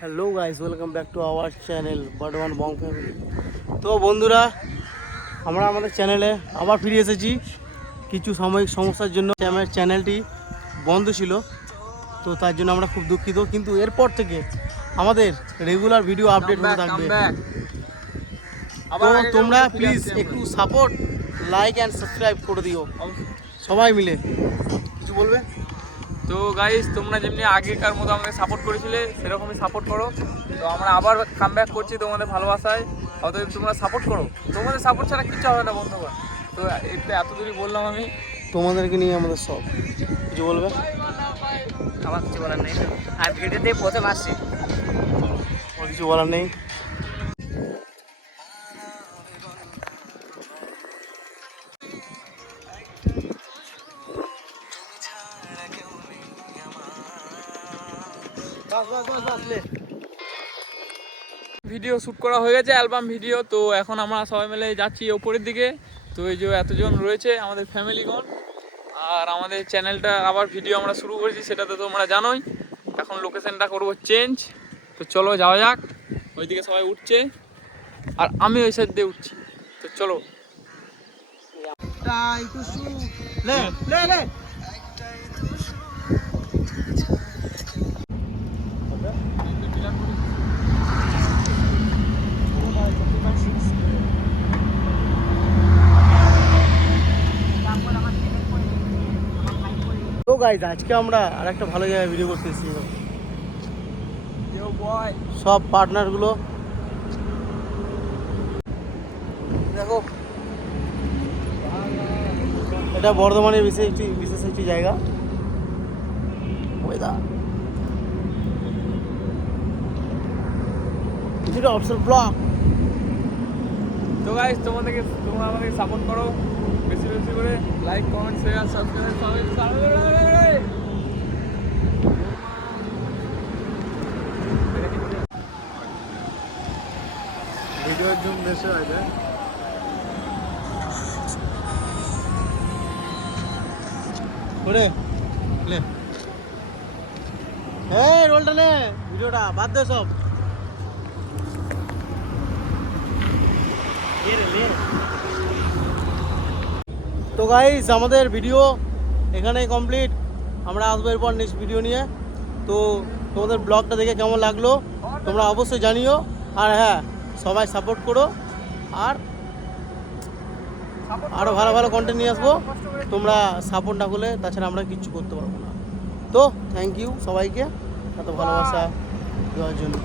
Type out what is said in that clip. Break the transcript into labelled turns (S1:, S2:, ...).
S1: Hello guys welcome back to our channel Bardhaman bong family তো বন্ধুরা আমরা আমাদের চ্যানেলে আবার ফিরে এসেছি। কিছু সাময়িক সমস্যার জন্য আমার চ্যানেলটি বন্ধ ছিল তো তার জন্য আমরা খুব দুঃখিত। কিন্তু এরপর থেকে আমাদের রেগুলার ভিডিও আপডেট হতে থাকবে। তো তোমরা প্লিজ একটু সাপোর্ট লাইক অ্যান্ড সাবস্ক্রাইব করে দিও। সবাই মিলে। কিছু বলবে?
S2: তো গাইস তোমরা যেমনি আগেকার মতো আমাকে সাপোর্ট করেছিলে সেরকমই সাপোর্ট করো। তো আমরা আবার কাম ব্যাক করছি তোমাদের ভালোবাসায়। অতএব তোমরা সাপোর্ট করো। তোমাদের সাপোর্ট ছাড়া কিচ্ছু হবে না বন্ধুগণ। তো এতে এত দূরই বললাম আমি।
S1: তোমাদেরকে নিয়ে আমাদের সব কিছু বলবে?
S3: আমার কিছু বলার নেই। আর ভিডিওতে প্রথম আসছি।
S1: কিছু বলার নেই?
S2: ভিডিও শ্যুট করা হয়ে গেছে অ্যালবাম ভিডিও। তো এখন আমরা সবাই মিলে যাচ্ছি ওপরের দিকে। তো এই যে এতজন রয়েছে আমাদের ফ্যামিলিগণ আর আমাদের চ্যানেলটা আবার ভিডিও আমরা শুরু করেছি সেটা তো তোমরা জানোই। এখন লোকেশনটা করব চেঞ্জ তো চলো যাওয়া যাক। ওইদিকে সবাই উঠছে। আর আমি ওই সাইড দিয়ে উঠছি। তো চলো।
S1: লে লে লে। গাইজ আজকে আমরা আর একটা ভালো জায়গায় ভিডিও করতে এসেছি সব পার্টনারগুলো দেখো। এটা বর্ধমানের বিশেষ একটি বিশেষ একটি জায়গা। ওয়েদার কিছুটা অপশন ব্লক
S2: তো গাইস তোমাদেরকে তোমরা আমাদেরকে সাপোর্ট করো। বেশি বেশি করে লাইক কমেন্ট শেয়ার সাবস্ক্রাইব সবাই
S1: ভিডিওর জুম বেশি হয় লে এই রোলটা নে ভিডিওটা বাদ দে সব। তো গাইস আমাদের ভিডিও এখানেই কমপ্লিট আমরা আসব এরপর নেক্সট ভিডিও নিয়ে। তো তোমাদের ব্লগটা দেখে কেমন লাগল, তোমরা অবশ্যই জানিও। আর হ্যাঁ সবাই সাপোর্ট করো। আর আরও ভালো ভালো কন্টেন্ট নিয়ে আসব। তোমরা সাপোর্ট না করলে তাছাড়া আমরা কিচ্ছু করতে পারব না। তো থ্যাংক ইউ সবাইকে এত ভালোবাসা দেওয়ার জন্য।